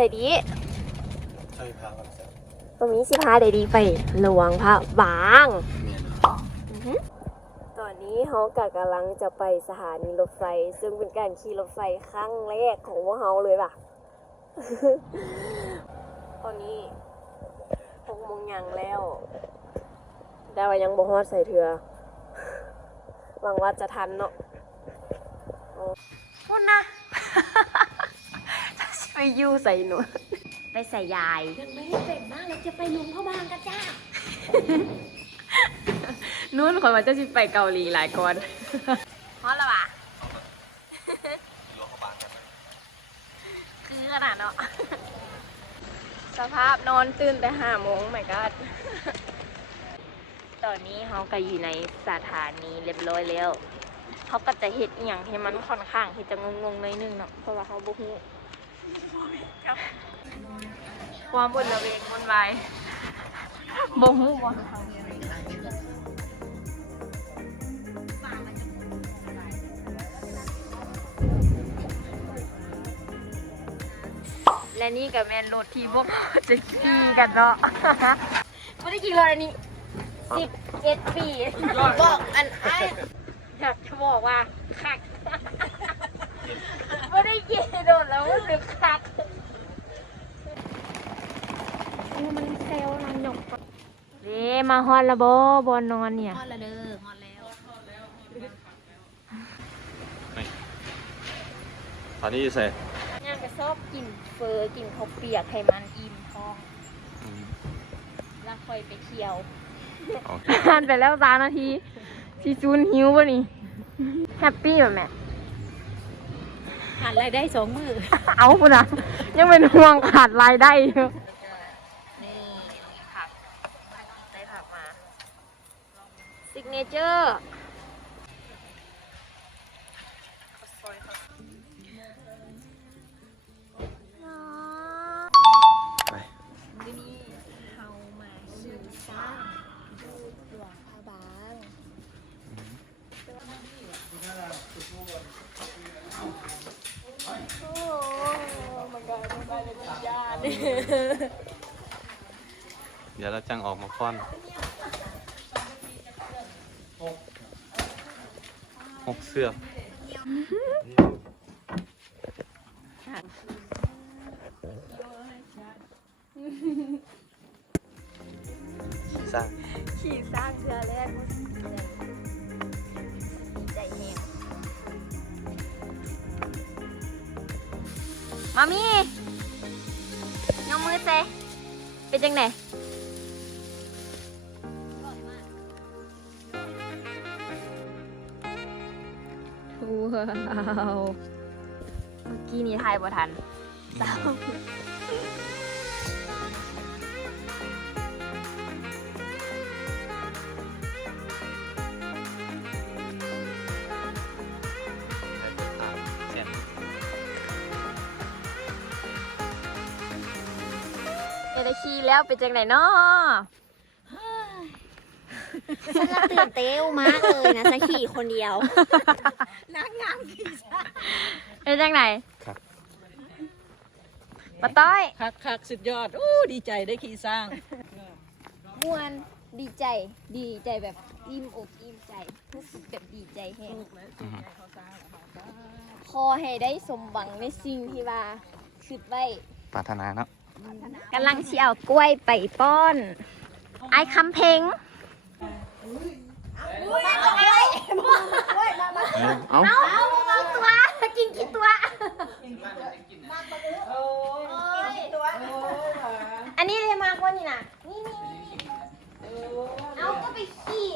ส่ดีใช่พาครับตรงนี้สิพาได้ดีไปหลวงพระบางตอนนี้เขากำลังจะไปสถานีรถไฟซึ่งเป็นการขี่รถไฟครั้งแรกของพวกเขาเลยป่ะ ตอนนี้6 โมงยังแล้วแต่ว่ายังบ่ฮอดใส่เถือหวังว่าจะทันเนาะพูดนะ จะไปยู่ใส่หนูไปใส่ยายยังไม่ได้เป็นมากเราจะไปลุงพ่อบางกันจ้า นู่นคนมันจะไปเกาหลีหลายคนเพราะอะไรวะคือขนาดเนาะสภาพนอนตื่นแต่5 โมงไม่ก็ตอนนี้เขาก็อยู่ในสถานีเรียบร้อยแล้วเขาก็จะเห็ดอย่างที่มันค่อนข้างที่จะงงๆหน่อยนึงเนาะเพราะว่าเขาบุกหูความบนระเวงบนไวบุกหูบ่และนี่กับแมนรถที่พวกจะขี่กันเนาะไม่ได้ขี่รถอันนี้11 ปีบอกอันไอ้อยากจะบอกว่าคักไม่ได้ขี่โดนแล้วรู้สึกคักมันเซลล์ลังหยกเด้มาฮอนละบอนนอนเนี่ยฮอนละเด้อฮอนแล้วตอนนี้ใส่ย่างก็ชอบกินเฟอกินข้าวเปียกให้มันอิ่มท้องแล้วค่อยไปเที่ยวผ่านไปแล้ว3 นาทีซีซูนหิวป่ะนี่แฮปปี้ป่ะแม่ขาดรายได้2 มื้อเอาปุ่นอ่ะยังเป็นห่วงขาดรายได้อยู่นี่ผักได้ผักมาซิกเนเจอร์ไปมื้อนี้เฮามาขี่ช้างดูหลวงพระบางโอ้มันกลายเป็นญาติเดี๋ยวเราจังออกมาฟ้อน6 เสื้อขี่สร้างเสื้อแรกมุสลิมใจแห้งมามี่ยกมือเซเป็นจังไหนว้าวเมื่อกี้นี้ทายบ่ทันเศร้าได้ขี่แล้วเป็นจังไหนเนาะฉันละตื่นเต้นมากเลยนะฉันขี่คนเดียวนักงานขี่เป็นจังไหนครับป้าต้อยคักสุดยอดดีใจได้ขี่สร้างม่วนดีใจแบบอิ่มอกอิ่มใจรู้สึกแบบดีใจแฮงขอให้ได้สมหวังในสิ่งที่ว่าคิดไว้ปรารถนาเนาะกำลังเชี่ยวกล้วยไปป้อนไอ้คำเพงเอาตัวกินกี่ตัวอันนี้เลยมากกว่านี่นะนี่เอาก็ไปขี่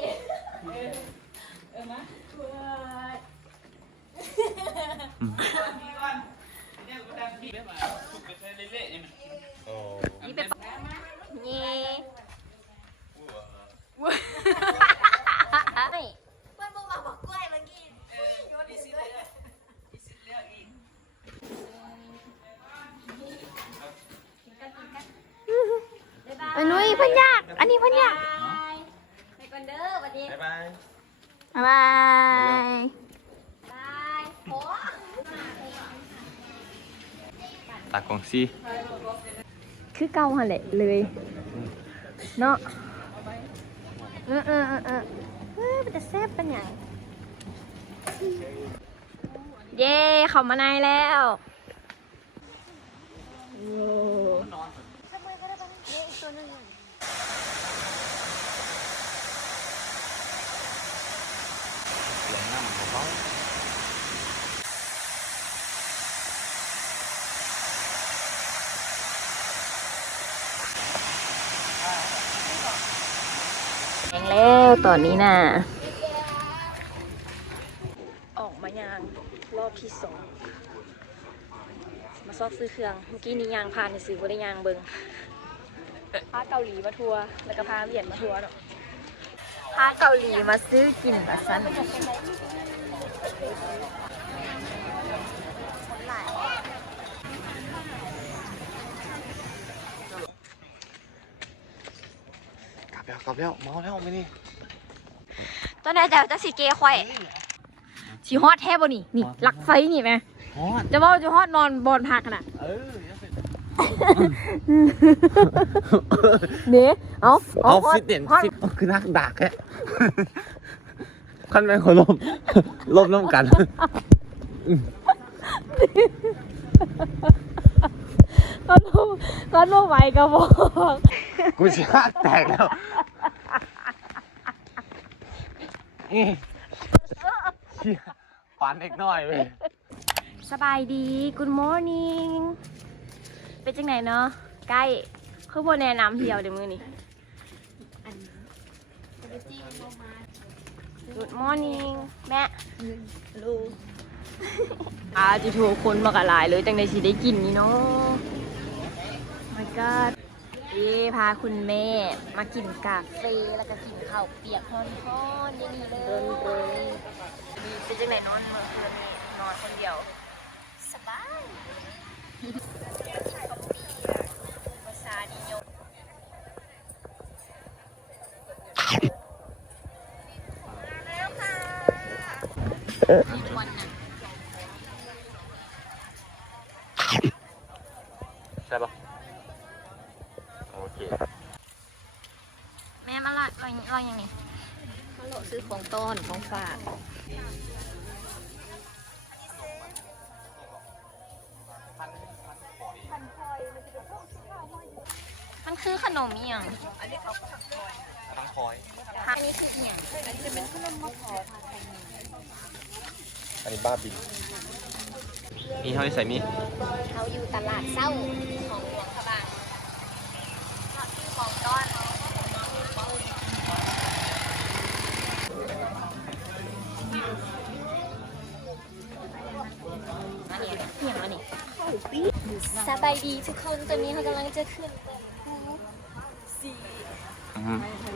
นี่เป็นเย่มันบอกกล้วยเมื่อกี้อันนี้เพิ่นยากอันนี้เพิ่นยากไปก่อนเด้อวันนี้บ๊ายบายบ๊ายบายโอ้ ตากองซี คือเก่าหั่นแหละเลยเนาะมันจะแซ่บเป็นอย่าง เย้เข้ามาในแล้ว ทำไมก็ได้บ้างเนี่ยอีกตัวหนึง เสียงน้ำเบา แข็งแล้วตอนนี้น่ะออกมายางรอบที่2มาซอกซื้อเครื่องเมื่อกี้นี้ยางพานในซื้อบ่ได้ยางเบิงพาเกาหลีมาทัวร์แล้วก็พาเวียดมาทัวร์เนาะพาเกาหลีมาซื้อกินแบบซัน กลับแล้วเมาแล้วไม่นี่ ตอนไหนแต่จะสีเกย์ควายสีฮอตแทบบ่นี่นี่ลักไฟนี่ไหม ฮอด จะว่าจะฮอตนอนบนพักน่ะเด้เอา เอาฟิตเด่นฟิตคือนักดักแค่ขั้นเป็นคนลบน้ำกัน ก็โน้ไหวก็บอก กูชาแตกแล้วนี่ฝันอีกหน่อยเว้ย สบายดี Good morning เป็นจังไหนเนาะใกล้คือบ่แนะนำเที่ยวเดี๋ยวมื้อนี้ Good morning แม่ลูกจิโทรคนมากหลายเลยจังได๋สิได้กินนี่เนาะ My God พาคุณแม่มากินกาแฟแล้วก็กินข้าวเปียกร้อนๆอย่างนี้เลยเป็นจังไหนนอนเมื่อคืนนี้นอนคนเดียวสบายภาษาดีโยวันนั้น ใช่ปะโอเค แม่มาละรอยังไง มาโหลซื้อของต้อนของฝาก มันคือขนมอีหยัง ต้องคอย อันนี้คืออีหยัง อันนี้บ้าบินนี่เขาใส่มี เขาอยู่ตลาดเศร้า ของหลวงพระบางของก้อนอันนี้เหี่ยงอันนี้ สบายดีทุกคนตอนนี้เขากำลังจะขึ้นไป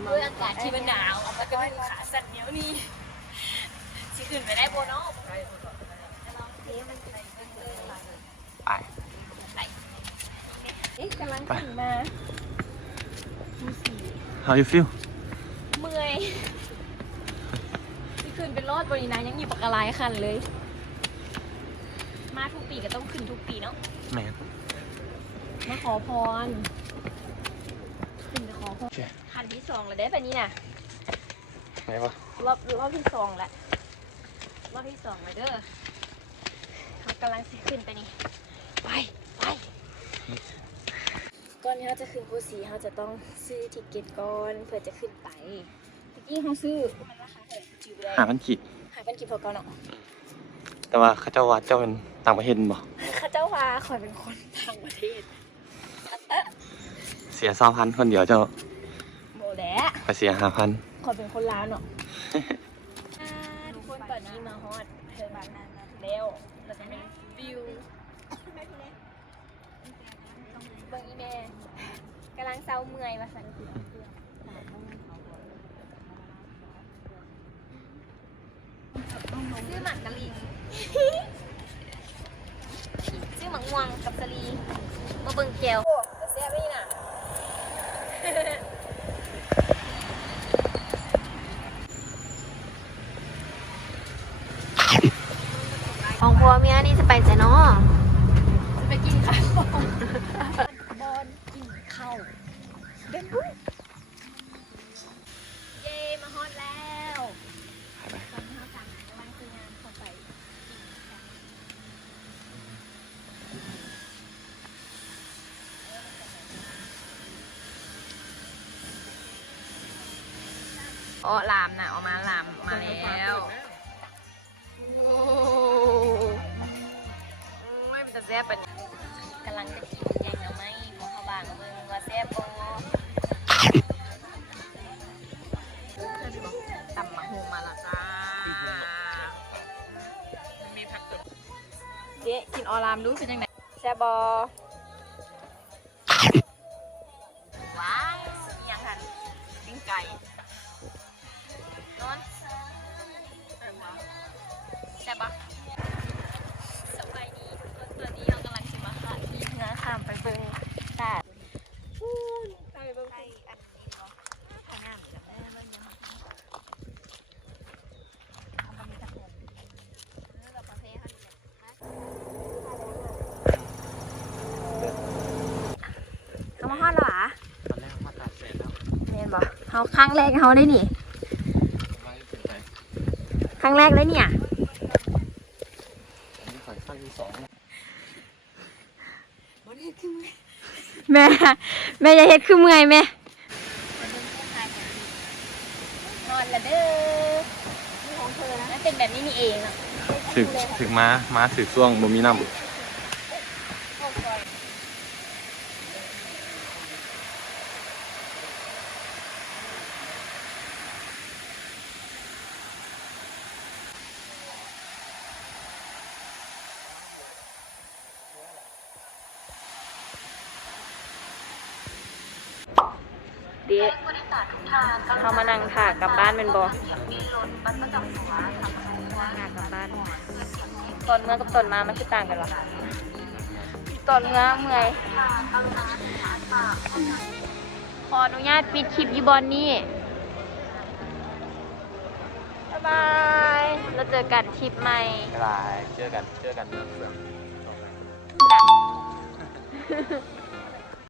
ด้วยอากาศที่มันหนาวมันก็ไม่มีขาสั่นเหนียวนี่สิขึ้นไปได้โบเนาะ ไป กำลังขึ้นมา How you feel เมื่อยสิขึ้นเป็นรอดบริณายังอยู่ปากกาลายคันเลย มาทุกปีก็ต้องขึ้นทุกปีเนาะ แมน มาขอพรขึ้นไปขอพรคันที่2แล้วได้แบบนี้น่ะ ไหนวะ รอบที่2แล้วรอบที่2เลยเด้อเขากำลังสิขึ้นไปนี่ไปก่อนที่เขาจะขึ้นภูสีเขาจะต้องซื้อทิเก็ตก่อนเพื่อจะขึ้นไปตะกี้เขาซื้อมันราคาเท่าไหร่จิ๋วเลย 5,000 ขีด 5,000 กิโลกรัมเนาะ แต่ว่าเขาเจ้าว่าเจ้าเป็นต่างประเทศบ่ ข้าเจ้าว่าคอยเป็นคนต่างประเทศ เสีย2,000คนเดียวเจ้า โบแหละ ไปเสีย5,000 คอยเป็นคนลาวเนาะ ทุกคนตอนนี้มาฮอดเธอบางนาแล้วเราจะมีวิวเบิ่งอีแม่กำลังเศร้าเมื่อยมาสั่นซื้อหมักกะลีซื้อหมักม่วงกับสลีมาเบิ่งแก้วเสียไม่น่ะ ของพัวเมียนี่จะไปใส่น้อ จะไปกินข้าว เย้มาฮอตแล้ว ไป ตอนนี้เขาสั่งกำลังคืองานเข้าไปอ๋อลามนะออกมาลามมาแล้วโอ้ไม่เป็นแซ่บเป็นกำลังจะกินแกงหน่อไม้ของเขาบางเมืองว่าแซ่บโบตำมะฮูมาและจ้าเจ๊กินออรามดูเป็นยังไงแซ่บบอว้าวมีอย่างหันปิ้งไก่นอนแซ่บปะสบายดีตอนนี้เรากำลังจะมาค่ะที่เนื้อข้ามไปเบิ้งแต่ไปเบิ้งอันนี้เนาะข้างหน้าเหมือนกับแม่เบิ้งยังเอามามีตะโกนเราประเภทฮันเนี่ยเขามาฮอดแล้วหรอ ตอนแรกมาตัดเสร็จแล้ว เรียนบอกเขาครั้งแรกเขาได้นี่ ไม่เป็นไร ครั้งแรกเลยเนี่ย อันนี้ขอยข้างที่สอง แม่อย่าเฮ็ดคือเมื่อยแม่นอนละเด้อนี่ของเธอนะมันเป็นแบบนี้นี่เองเนาะ ถึงมาถือช่วงบ่มีน้ำเดี๋ยวเขามานั่งถ่ากลับบ้านเป็นบอถ่ากลับบ้านตอนเมื่อกับตอนมามันคือต่างกันหรอตอนเมื่อเมื่อยขออนุญาตปิดคลิปยูบอนนี่บ๊ายบายเราเจอกันคลิปใหม่ ไม่เป็นไรเจอกันเพื่อน นะ